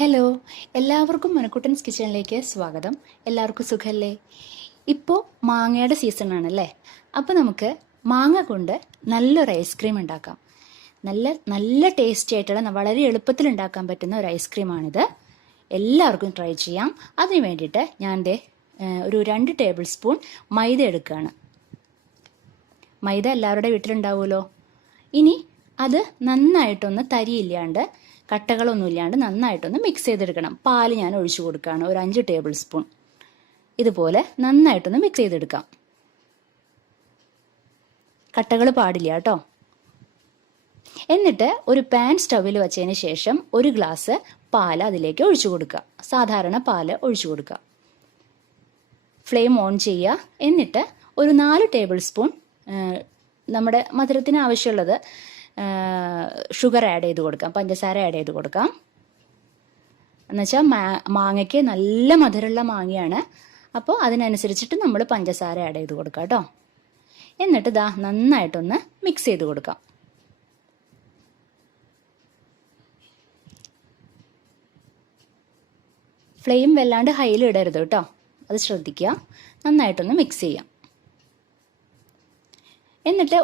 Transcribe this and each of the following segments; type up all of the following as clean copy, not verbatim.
Hello, എല്ലാവർക്കും മനക്കുട്ടൻസ് കിച്ചണിലേക്ക് സ്വാഗതം. എല്ലാവർക്കും സുഖല്ലേ? ഇപ്പോൾ മാങ്ങയുടെ സീസണാണല്ലേ. അപ്പോൾ നമുക്ക് മാങ്ങ കൊണ്ട് നല്ലൊരു ഐസ്ക്രീം ഉണ്ടാക്കാം. നല്ല നല്ല ടേസ്റ്റി ആയിട്ടുള്ള വളരെ എളുപ്പത്തിൽ ഉണ്ടാക്കാൻ പറ്റുന്ന ഒരു ഐസ്ക്രീമാണിത്. എല്ലാവർക്കും ട്രൈ ചെയ്യാം. അതിന് വേണ്ടിയിട്ട് ഞാൻ ഒരു 2 ടേബിൾ സ്പൂൺ മൈദ എടുക്കുകയാണ്. മൈദ എല്ലാവരുടെ വീട്ടിലുണ്ടാവുമല്ലോ. ഇനി അത് നന്നായിട്ടൊന്ന് തരിയില്ലാണ്ട് കട്ടകളൊന്നും ഇല്ലാണ്ട് നന്നായിട്ടൊന്ന് മിക്സ് ചെയ്തെടുക്കണം. പാല് ഞാൻ ഒഴിച്ചു കൊടുക്കുകയാണ്, ഒരു 5 ടേബിൾ സ്പൂൺ. ഇതുപോലെ നന്നായിട്ടൊന്ന് മിക്സ് ചെയ്തെടുക്കാം. കട്ടകൾ പാടില്ല കേട്ടോ. എന്നിട്ട് ഒരു പാൻ സ്റ്റൗവിൽ വെച്ചതിന് ശേഷം 1 ഗ്ലാസ് പാല് അതിലേക്ക് ഒഴിച്ചു കൊടുക്കുക. സാധാരണ പാല് ഒഴിച്ചു കൊടുക്കുക. ഫ്ലെയിം ഓൺ ചെയ്യുക. എന്നിട്ട് ഒരു 4 ടേബിൾ സ്പൂൺ നമ്മുടെ മധുരത്തിന് ആവശ്യമുള്ളത് ഷുഗർ ആഡ് ചെയ്ത് കൊടുക്കാം, പഞ്ചസാര ആഡ് ചെയ്ത് കൊടുക്കാം. എന്നുവെച്ചാൽ മാങ്ങയ്ക്ക് നല്ല മധുരമുള്ള മാങ്ങയാണ്. അപ്പോൾ അതിനനുസരിച്ചിട്ട് നമ്മൾ പഞ്ചസാര ആഡ് ചെയ്ത് കൊടുക്കാം കേട്ടോ. എന്നിട്ട് നന്നായിട്ടൊന്ന് മിക്സ് ചെയ്ത് കൊടുക്കാം. ഫ്ലെയിം വല്ലാണ്ട് ഹൈയിൽ ഇടരുത് കേട്ടോ, അത് ശ്രദ്ധിക്കുക. നന്നായിട്ടൊന്ന് മിക്സ് ചെയ്യാം. എന്നിട്ട്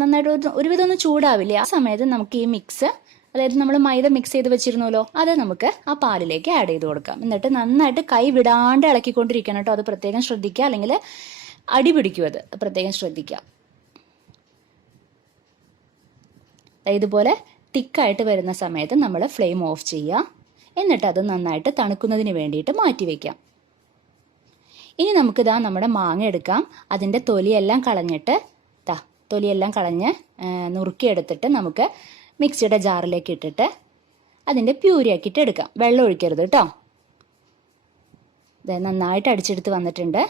നന്നായിട്ട് ഒരുവിധം ഒന്ന് ചൂടാവില്ലേ, ആ സമയത്ത് നമുക്ക് ഈ മിക്സ്, അതായത് നമ്മൾ മൈദ മിക്സ് ചെയ്ത് വെച്ചിരുന്നല്ലോ, അത് നമുക്ക് ആ പാലിലേക്ക് ആഡ് ചെയ്ത് കൊടുക്കാം. എന്നിട്ട് നന്നായിട്ട് കൈ വിടാണ്ട് ഇളക്കിക്കൊണ്ടിരിക്കണം കേട്ടോ. അത് പ്രത്യേകം ശ്രദ്ധിക്കുക, അല്ലെങ്കിൽ അടി പിടിക്കും. അത് പ്രത്യേകം ശ്രദ്ധിക്കുക. ഇതുപോലെ തിക്കായിട്ട് വരുന്ന സമയത്ത് നമ്മൾ ഫ്ലെയിം ഓഫ് ചെയ്യുക. എന്നിട്ട് അത് നന്നായിട്ട് തണുക്കുന്നതിന് വേണ്ടിയിട്ട് മാറ്റി വയ്ക്കാം. ഇനി നമുക്ക് നമ്മുടെ മാങ്ങ എടുക്കാം. അതിൻ്റെ തൊലിയെല്ലാം കളഞ്ഞിട്ട് തൊലിയെല്ലാം കളഞ്ഞ് നുറുക്കിയെടുത്തിട്ട് നമുക്ക് മിക്സിയുടെ ജാറിലേക്ക് ഇട്ടിട്ട് അതിൻ്റെ പ്യൂരി ആക്കിയിട്ട് എടുക്കാം. വെള്ളം ഒഴിക്കരുത് കേട്ടോ. നന്നായിട്ട് അടിച്ചെടുത്ത് വന്നിട്ടുണ്ട്.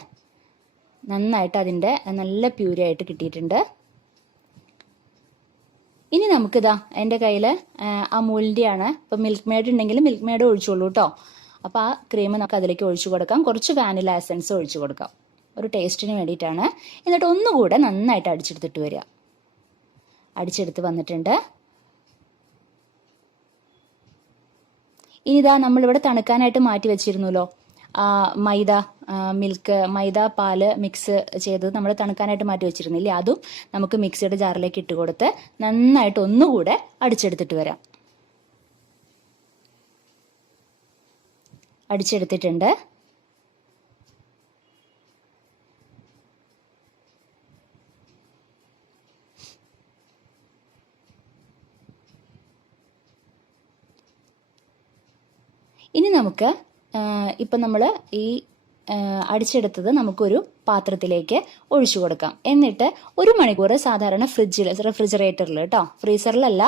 നന്നായിട്ട് അതിൻ്റെ നല്ല പ്യൂരി ആയിട്ട് കിട്ടിയിട്ടുണ്ട്. ഇനി നമുക്ക് എൻ്റെ കയ്യിൽ അമൂലിൻ്റെയാണ്. ഇപ്പം മിൽക്ക് മെയ്ഡ് ഉണ്ടെങ്കിൽ മിൽക്ക് മെയ്ഡ് ഒഴിച്ചോളൂ കേട്ടോ. അപ്പോൾ ആ ക്രീം നമുക്ക് അതിലേക്ക് ഒഴിച്ചു കൊടുക്കാം. കുറച്ച് വാനില എസൻസ് ഒഴിച്ചു കൊടുക്കാം, ഒരു ടേസ്റ്റിന് വേണ്ടിയിട്ടാണ്. എന്നിട്ട് ഒന്നുകൂടെ നന്നായിട്ട് അടിച്ചെടുത്തിട്ട് വരിക. അടിച്ചെടുത്ത് വന്നിട്ടുണ്ട്. ഇനി നമ്മളിവിടെ തണുക്കാനായിട്ട് മാറ്റി വെച്ചിരുന്നല്ലോ മൈദ പാല് മിക്സ് ചെയ്ത് നമ്മൾ തണുക്കാനായിട്ട് മാറ്റി വെച്ചിരുന്നില്ലേ, അതും നമുക്ക് മിക്സിയുടെ ജാറിലേക്ക് ഇട്ട് കൊടുത്ത് നന്നായിട്ട് ഒന്നുകൂടെ അടിച്ചെടുത്തിട്ട് വരാം. അടിച്ചെടുത്തിട്ടുണ്ട്. ഇനി നമുക്ക് ഇപ്പം നമ്മൾ ഈ അടിച്ചെടുത്തത് നമുക്കൊരു പാത്രത്തിലേക്ക് ഒഴിച്ചു കൊടുക്കാം. എന്നിട്ട് 1 മണിക്കൂർ സാധാരണ റെഫ്രിജറേറ്ററിൽ കേട്ടോ, ഫ്രീസറിലല്ല,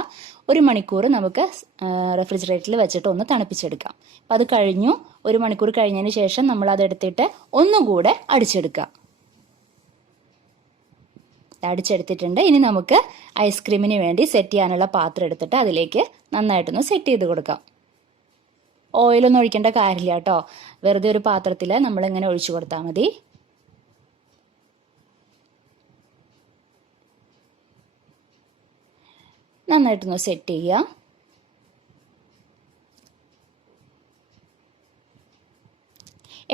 1 മണിക്കൂർ നമുക്ക് റെഫ്രിജറേറ്ററിൽ വെച്ചിട്ട് ഒന്ന് തണുപ്പിച്ചെടുക്കാം. അപ്പം അത് കഴിഞ്ഞു. 1 മണിക്കൂർ കഴിഞ്ഞതിന് ശേഷം നമ്മൾ അതെടുത്തിട്ട് ഒന്നുകൂടെ അടിച്ചെടുക്കുക. അടിച്ചെടുത്തിട്ടുണ്ട്. ഇനി നമുക്ക് ഐസ്ക്രീമിന് വേണ്ടി സെറ്റ് ചെയ്യാനുള്ള പാത്രം എടുത്തിട്ട് അതിലേക്ക് നന്നായിട്ടൊന്ന് സെറ്റ് ചെയ്ത് കൊടുക്കാം. ഓയിലൊന്നും ഒഴിക്കേണ്ട കാര്യമില്ല കേട്ടോ. വെറുതെ ഒരു പാത്രത്തിൽ നമ്മളിങ്ങനെ ഒഴിച്ചു കൊടുത്താൽ മതി. നന്നായിട്ടൊന്ന് സെറ്റ് ചെയ്യുക.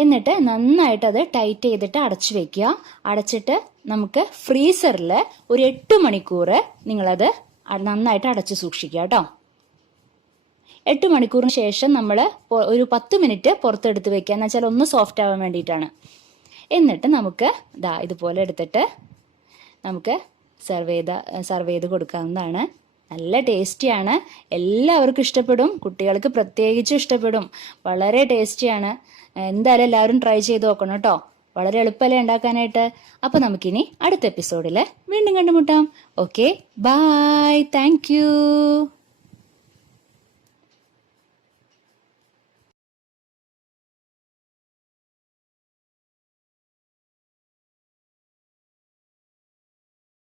എന്നിട്ട് നന്നായിട്ട് അത് ടൈറ്റ് ചെയ്തിട്ട് അടച്ചു വെക്കുക. അടച്ചിട്ട് നമുക്ക് ഫ്രീസറിൽ ഒരു 8 മണിക്കൂർ നിങ്ങളത് നന്നായിട്ട് അടച്ചു സൂക്ഷിക്കുക കേട്ടോ. 8 മണിക്കൂറിന് ശേഷം നമ്മൾ ഒരു 10 മിനിറ്റ് പുറത്തെടുത്ത് വെക്കുക. എന്ന് വെച്ചാൽ ഒന്ന് സോഫ്റ്റ് ആവാൻ വേണ്ടിയിട്ടാണ്. എന്നിട്ട് നമുക്ക് ഇതുപോലെ എടുത്തിട്ട് നമുക്ക് സർവ് ചെയ്ത് കൊടുക്കാവുന്നതാണ്. നല്ല ടേസ്റ്റിയാണ്. എല്ലാവർക്കും ഇഷ്ടപ്പെടും. കുട്ടികൾക്ക് പ്രത്യേകിച്ചും ഇഷ്ടപ്പെടും. വളരെ ടേസ്റ്റിയാണ്. എന്തായാലും എല്ലാവരും ട്രൈ ചെയ്ത് നോക്കണം കേട്ടോ. വളരെ എളുപ്പമല്ലേ ഉണ്ടാക്കാനായിട്ട്. അപ്പോൾ നമുക്കിനി അടുത്ത എപ്പിസോഡിൽ വീണ്ടും കണ്ടുമുട്ടാം. Okay, bye. Thank U.